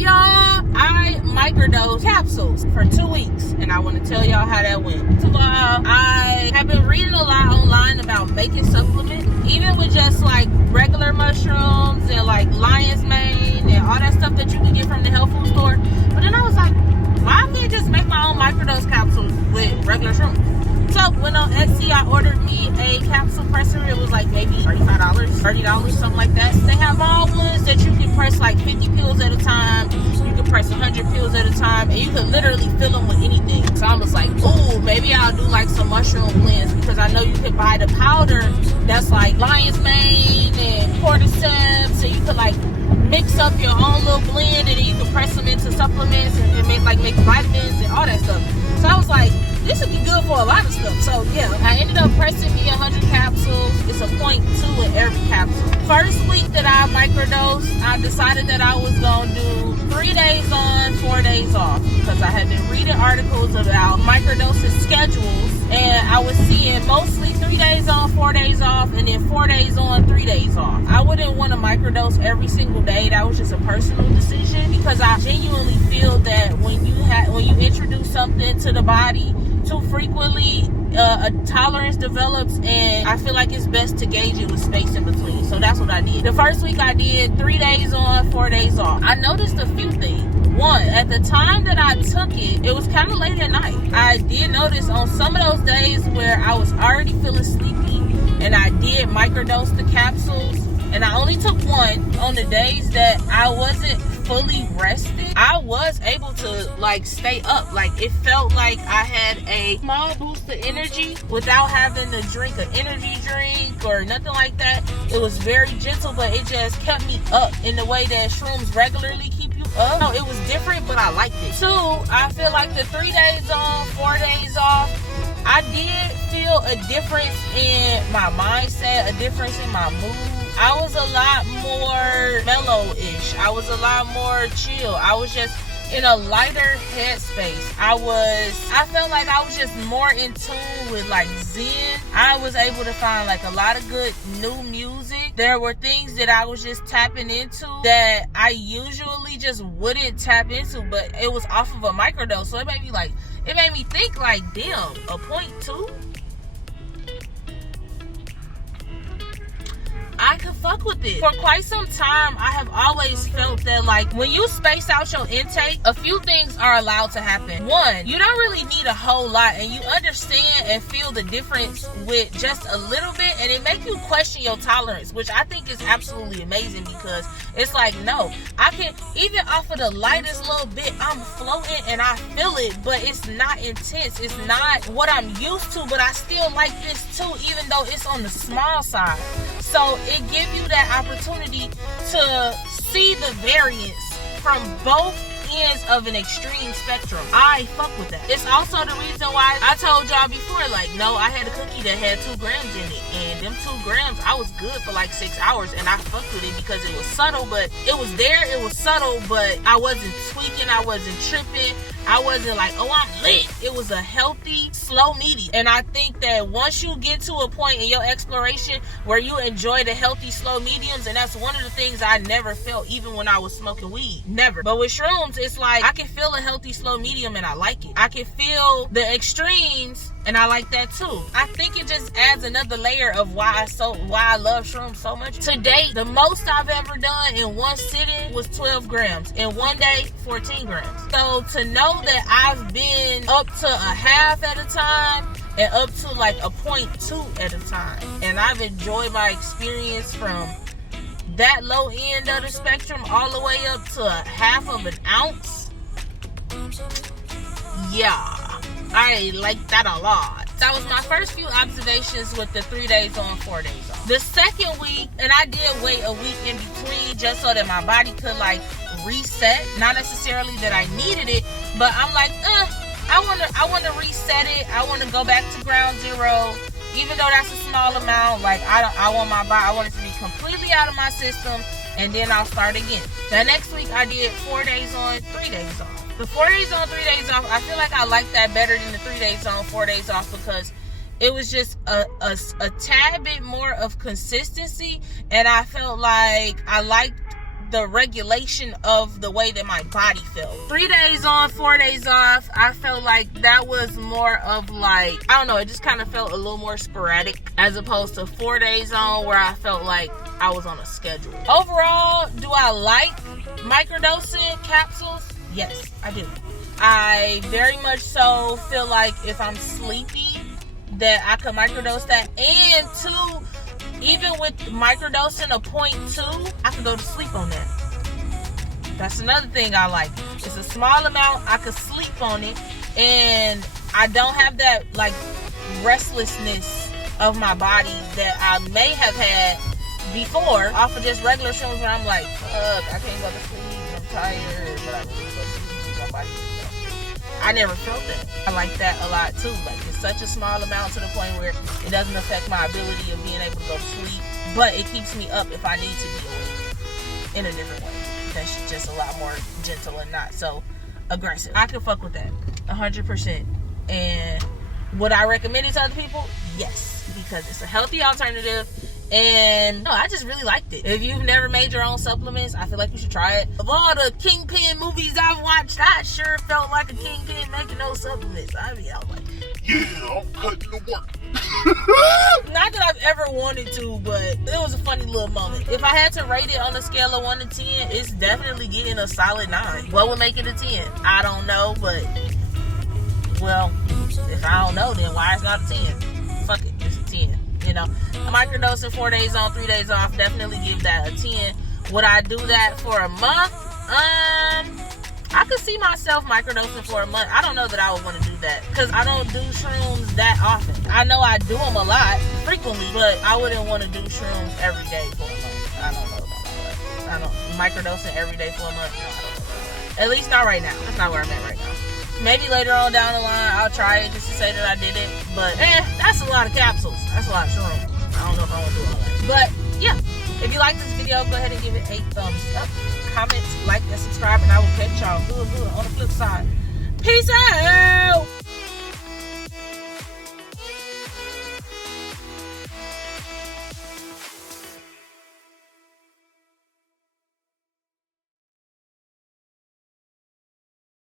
y'all? I microdosed capsules for 2 weeks, and I want to tell y'all how that went. First of all, I have been reading a lot online about making supplements, even with just like regular mushrooms and like lion's mane and all that stuff that you can get from the health food store. But then I was like, why can't I just make my own microdose capsules with regular shrooms? So when on Etsy, I ordered me a capsule presser. It was like maybe $35, $30, something like that. They have all ones that you can press like 50 pills at a time. You can press 100 pills at a time, and you can literally fill them with anything. So I was like, ooh, maybe I'll do like some mushroom blends, because I know you can buy the powder that's like lion's mane and cordyceps, and you could like mix up your own little blend, and then you can press them into supplements and make vitamins and all that stuff. So I was like, this would be good for a lot of stuff. So yeah, I ended up pressing me 100 capsules. It's a 0.2 in every capsule. First week that I microdosed, I decided that I was gonna do 3 days on, 4 days off, because I had been reading articles about microdosing schedules, and I was seeing mostly 3 days on, 4 days off, and then 4 days on, 3 days off. I wouldn't want to microdose every single day. That was just a personal decision, because I genuinely feel that when you introduce something to the body too frequently, a tolerance develops, and I feel like it's best to gauge it with space in between. So that's what I did. The first week I did 3 days on, 4 days off. I noticed a few things. One, at the time that I took it, it was kind of late at night. I did notice on some of those days where I was already feeling sleepy, and I did microdose the capsules, and I only took one. On the days that I wasn't fully rested, I was able to like stay up. Like it felt like I had a small boost of energy without having to drink an energy drink or nothing like that. It was very gentle, but it just kept me up in the way that shrooms regularly keep you up. No, it was different, but I liked it. Two, I feel like the 3 days on, 4 days off, I did feel a difference in my mindset, a difference in my mood. I was a lot more mellow-ish. I was a lot more chill. I was just in a lighter headspace. I felt like I was just more in tune with like Zen. I was able to find like a lot of good new music. There were things that I was just tapping into that I usually just wouldn't tap into, but it was off of a microdose. So it made me think like, damn, a 0.2? I could fuck with it. For quite some time, I have always felt that like when you space out your intake, a few things are allowed to happen. One, you don't really need a whole lot, and you understand and feel the difference with just a little bit, and it makes you question your tolerance, which I think is absolutely amazing, because it's like, no, I can, even off of the lightest little bit, I'm floating and I feel it, but it's not intense. It's not what I'm used to, but I still like this too, even though it's on the small side. So it gives you that opportunity to see the variance from both ends of an extreme spectrum. I fuck with that. It's also the reason why I told y'all before, like, no, I had a cookie that had 2 grams in it, and them 2 grams, I was good for like 6 hours, and I fucked with it because it was subtle, but it was there, it was subtle, but I wasn't tweaking, I wasn't tripping, I wasn't like, oh, I'm lit. It was a healthy, slow medium. And I think that once you get to a point in your exploration where you enjoy the healthy, slow mediums, and that's one of the things I never felt even when I was smoking weed. Never. But with shrooms, it's like I can feel a healthy, slow medium, and I like it. I can feel the extremes, and I like that too. I think it just adds another layer of why I love shrooms so much. To date, the most I've ever done in one sitting was 12 grams. In one day, 14 grams. So to know that I've been up to a half at a time and up to like a 0.2 at a time, and I've enjoyed my experience from that low end of the spectrum all the way up to a half of an ounce. Yeah, I like that a lot. That was my first few observations with the 3 days on, 4 days off. The second week, and I did wait a week in between just so that my body could like reset. Not necessarily that I needed it, but I'm like, I want to reset it. I want to go back to ground zero. Even though that's a small amount, like I want it to be completely out of my system, and then I'll start again. The next week I did 4 days on, 3 days off. The 4 days on, 3 days off, I feel like I like that better than the 3 days on, 4 days off, because it was just a tad bit more of consistency, and I felt like I liked the regulation of the way that my body felt. 3 days on, 4 days off, I felt like that was more of like, I don't know, it just kind of felt a little more sporadic as opposed to 4 days on where I felt like I was on a schedule. Overall, do I like microdosing capsules? Yes, I do. I very much so feel like if I'm sleepy that I could microdose that. And two, even with microdosing a 0.2, I could go to sleep on that. That's another thing I like. It's a small amount, I could sleep on it, and I don't have that like restlessness of my body that I may have had before off of just regular shrooms where I'm like, fuck, I can't go to sleep, I'm tired, but I really go to sleep, my body. I never felt that. I like that a lot too. Like, it's such a small amount to the point where it doesn't affect my ability of being able to go to sleep, but it keeps me up if I need to be awake in a different way. That's just a lot more gentle and not so aggressive. I can fuck with that 100%. And would I recommend it to other people? Yes, because it's a healthy alternative. And no, I just really liked it. If you've never made your own supplements, I feel like you should try it. Of all the Kingpin movies I've watched, I sure felt like a Kingpin making those supplements. I was like, yeah, I'm cutting the work. Not that I've ever wanted to, but it was a funny little moment. If I had to rate it on a scale of 1 to 10, it's definitely getting a solid 9. What would make it a 10? I don't know, but, well, if I don't know, then why it's not a 10? Fuck it, it's a 10. You know, a microdosing 4 days on, 3 days off, definitely give that a 10. Would I do that for a month? I could see myself microdosing for a month. I don't know that I would want to do that because I don't do shrooms that often. I know I do them a lot, frequently, but I wouldn't want to do shrooms every day for a month. I don't know about that. I don't microdosing every day for a month. No, I don't know about that. At least not right now. That's not where I'm at right now. Maybe later on down the line, I'll try it just to say that I did it. But, that's a lot of capsules. That's a lot of shrooms. I don't know if I want to do all that. But, yeah. If you like this video, go ahead and give it a thumbs up. Comment, like, and subscribe. And I will catch y'all good on the flip side. Peace out.